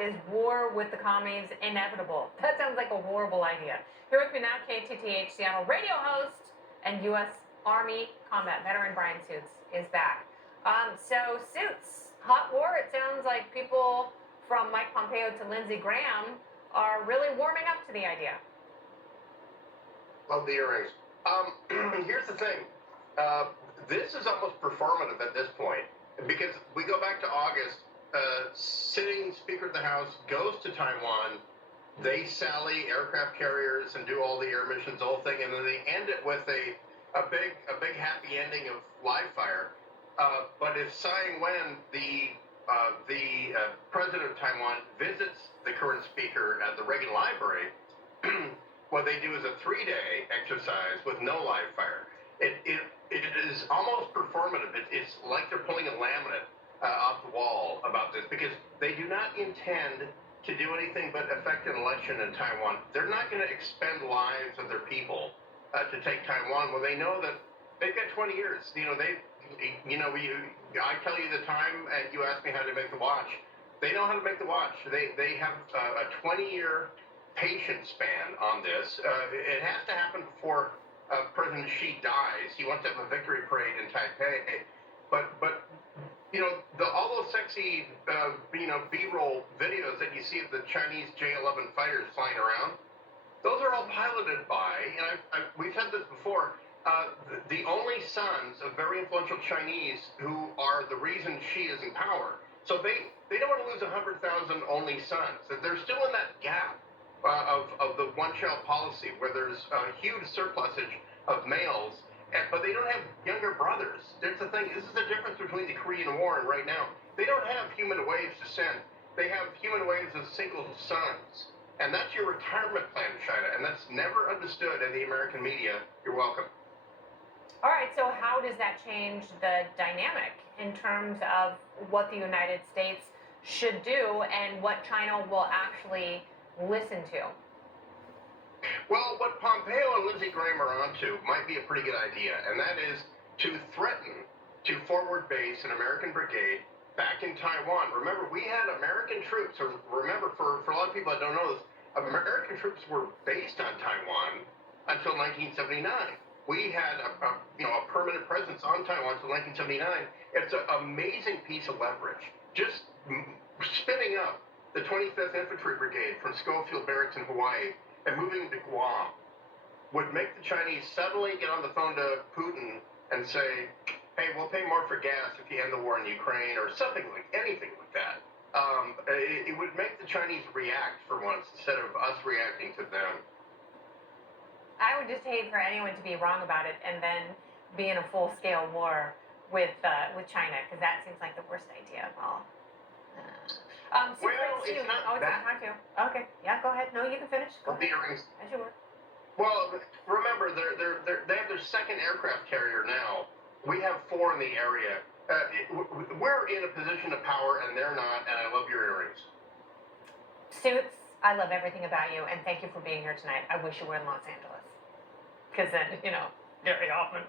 is war with the commies inevitable? That sounds like a horrible idea. Here with me now, KTTH Seattle radio host and U.S. Army combat veteran Bryan Suits is back. So, Suits, hot war. It sounds like people from Mike Pompeo to Lindsey Graham are really warming up to the idea. Love the earrings. Here's the thing. This is almost performative at this point, because we go back to August. Sitting Speaker of the House goes to Taiwan. They sally aircraft carriers and do all the air missions, the whole thing, and then they end it with a big happy ending of live fire. But if Tsai Ing-wen, the president of Taiwan, visits the current speaker at the Reagan Library, what they do is a 3-day exercise with no live fire. It is almost performative. It's like they're pulling a laminate off the wall about this, because they do not intend to do anything but affect an election in Taiwan. They're not going to expend lives of their people to take Taiwan when they know that they've got 20 years. I tell you the time, and you ask me how to make the watch. They know how to make the watch. They have a 20-year patience span on this. It has to happen before President Xi dies. He wants to have a victory parade in Taipei, but all those sexy B-roll videos that you see of the Chinese J-11 fighters flying around, those are all piloted by, and we've said this before, the only sons of very influential Chinese who are the reason Xi is in power. So they don't want to lose 100,000 only sons. They're still in that gap of the one-child policy, where there's a huge surplusage of males, but they don't have younger brothers. There's the thing. This is the difference between the Korean War and right now. They don't have human waves to send. They have human waves of single sons. And that's your retirement plan, China. And that's never understood in the American media. You're welcome. All right, so how does that change the dynamic in terms of what the United States should do and what China will actually listen to? Well, what Pompeo and Lindsey Graham are onto might be a pretty good idea, and that is to threaten to forward base an American brigade back in Taiwan. Remember, we had American troops, or remember, for a lot of people that don't know this, American troops were based on Taiwan until 1979. We had a permanent presence on Taiwan until 1979. It's an amazing piece of leverage. Just spinning up the 25th Infantry Brigade from Schofield Barracks in Hawaii and moving to Guam would make the Chinese suddenly get on the phone to Putin and say, hey, we'll pay more for gas if you end the war in Ukraine, or something like anything like that. It would make the Chinese react for once instead of us reacting to them. I would just hate for anyone to be wrong about it and then be in a full-scale war with China, because that seems like the worst idea of all. It's not that. Okay, yeah, go ahead. No, you can finish. Go ahead. As you were. Well, remember, they have their second aircraft carrier now. We have 4 in the area. We're in a position of power, and they're not, and I love your earrings. Suits, I love everything about you, and thank you for being here tonight. I wish you were in Los Angeles. Because then, very often.